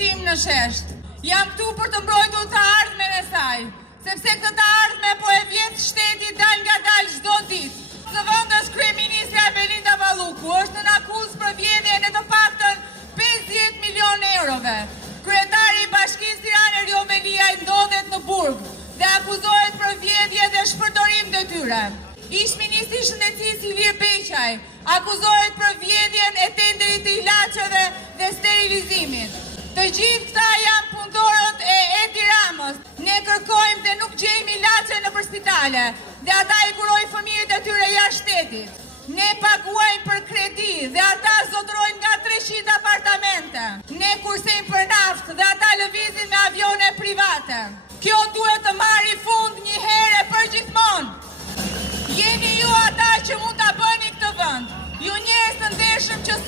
tim në Shesht. Jam këtu për të mbrojtur të ardhmen e saj, sepse këtë të ardhme po e vjedh shteti dal nga dal çdo ditë. Zëvendës kryeministra Belinda Balluku është në akuzë për vjedhjen e të paktën 50 milion eurove. Kryetari i Bashkisë Tirana Rio Melia ndodhet në burg dhe akuzohet për vjedhje dhe shpërdorim detyre. Ish-ministri i Shëndetësisë Ilir Beqaj akuzohet për vjedhjen e tenderit të ilaçeve dhe sterilizimit. Të gjithë këta janë punëtorët e Edi Ramës. Ne kërkojmë dhe nuk gjejmë ilaçe nëpër spitale dhe ata i kurojnë fëmijët e tyre jashtë shtetit. Ne paguajmë për kredi dhe ata zotrojnë nga 300 apartamente. Ne kursejmë për naftë dhe ata lëvizin me avione private. Kjo duhet të marrë fund një herë për gjithmonë. Jeni ju ata që mund ta bëni këtë vend. Ju njerëz të ndershëm që